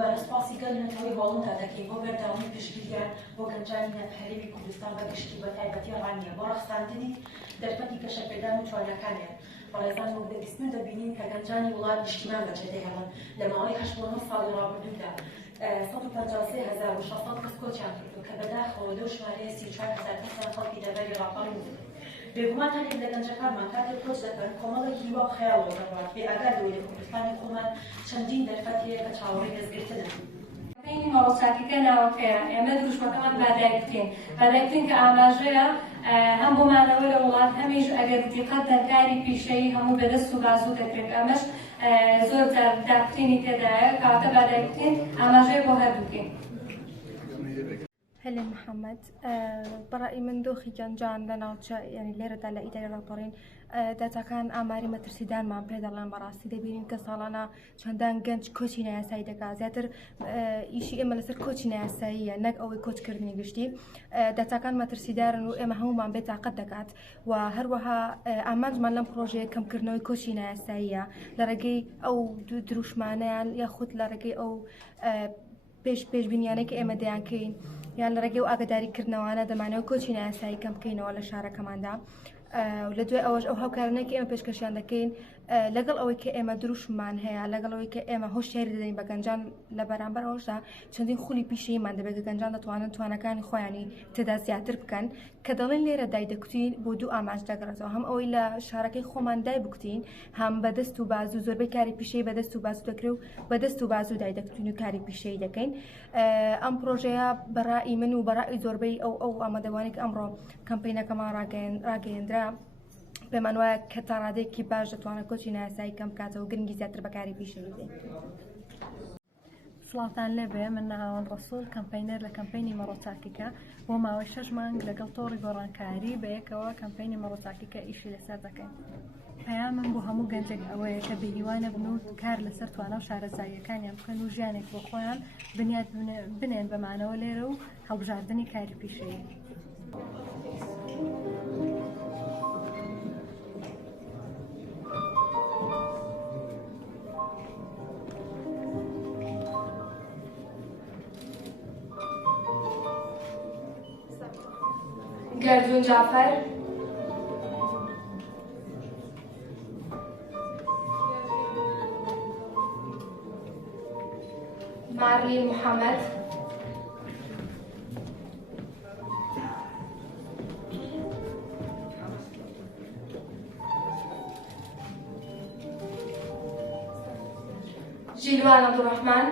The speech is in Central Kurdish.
دوباره سپاسی گەلنەوەی باڵندا دەکەین بۆ بەرداوامی پشتگیریان بۆ گەنجانی نەتهەرێمی کوردستان بە گشتی بە تایبەتی ڕانیە بۆ ڕەخساندنی دەرفەتی کەشەپێدان و توانەکانیان بەڕێزان وەک دەبیستن دەبینین کە گەنجانی وڵات نیشتیمان بەجێدەهێڵن لە ماوەی 89 ساڵی ڕابردوودا 153,600 کەس کۆچیان کردو کە بەداخەوە لەو ژمارەیە 34,000 کەسیان خەڵکی دەبەری ڕاپەڕی بوو. بێگومان هەرێک لە گەنجەکانمان کاتێک کۆچ دەکەن کۆمەڵێکی وا و خەیاڵەوە دەڕوات بێ ئاگادەوەی لە کوردستانی خۆمان چەندین دەرفەت هەیە کە چاوەڕێی دەستگرتنە. کەمپەینی مەڕۆچاکیەکە ناوەکەیە ئێمە دروشمەکەمان بادای بکەین بادای کە ئاماژەیە هەم بۆمانەوەی لە وڵات هەمیش ئەگەر دیقەت دەرکاری پیشەیی هەموو بەدەست و بازوو دەکرێت ئەمەش زۆر داکتێنی تێدایە کاتە بادای بکەین ئاماژەیە بۆ هەردووکەین. هلا محمد برأي من دۆخی گەنجان لە ناوچە ینی لێرەدا لە ئیداری ڕاپەڕین داتاکان ئاماری مەترسیدانمان پێ دەڵێن بەڕاستی دەبینین کە ساڵانە چەندان گەنج کۆچی نایاسایی دەکات زیاتر ئیشی ئێمە لەسەر کۆچی نایاساییە نەک ئەوەی کۆچکردنی گشتی داتاکان مەترسیدارن و ئێمە هەمومان بێتاقەت دەکات و هەروەها ئامانجمان لەم پرۆژەیە کەمکردنەوەی کۆچی نایاساییە لە ڕێگەی ئەو دروشمانەیان یاخود لە ڕێگەی ئەو پێشبینیانەی کە ئێمە دەیانکەین یان لە ڕێگەی و ئاگداریکردنەوەانە دەمانەوە کۆچی نایاسایی کەم بکەینەوە لە شارەکەماندا لە دوای ئەوەش ئەو هاوکارانەی ئێمە پێشکەشیان دەکەین لەگەڵ ئەوەی کە ئێمە دروشمان هەیە لەگەڵ ئەوەی کە ئێمە هۆشیاری دەدەین بە گەنجان لە بەرامبەر ئەوەشدا چەندین خولی پیشەیمان دەبێت کە گەنجان دەتوانن توانەکانی خۆیانی تێدا زیاتر بکەن کە دەڵێن لێرە دای دەکوتین بۆ دوو ئاماژ دەگرێتەوە هەم ئەوەی لە شارەکەی خۆمان دای بکوتین هەم بەدەست و بازوو زۆربەی کاری پیشەی بەدەست و بازوو دەکرێت و بەدەست و بازوو دای دەکوتین و کاری پیشەی دەکەین ئەم پرۆژەیە بەڕای من و بەڕای زۆربەی ئەو ئامادەوانی کە ئەمڕۆ کەمپەینەکەمان ڕاگەیەندرا پێمان وایە کە تا ڕادێکی باش دەتوانێت کۆچی نایاسایی کەم بکاتەوە گرنگی زیاتر بەکاری پیشەی بدەین. سڵاتان لێبێ من ناوان ڕسوول کەمپەینەر لە کەمپەینی مەڕۆچاکیکە بۆ ماوەی 6 مانگ لەگەڵ تۆڕی گۆڕانکاری بە یەکەوە کەمپەینی مەڕۆچاکیکە ئیشی لەسەر دەکەین. پەیامم بۆ هەموو گەنجێک ئەوەیە کە بێهیوانە بن و کار لەسەر توانە و شارەزاییەکانیان بکەن و ژیانێک بۆ خۆیان بنێن بەمانەوە لێرە و هەڵبژاردننی کاری پیشەیە. گەردون جعفەر ماری محەممەد جیلوان عەبدوڕەحمان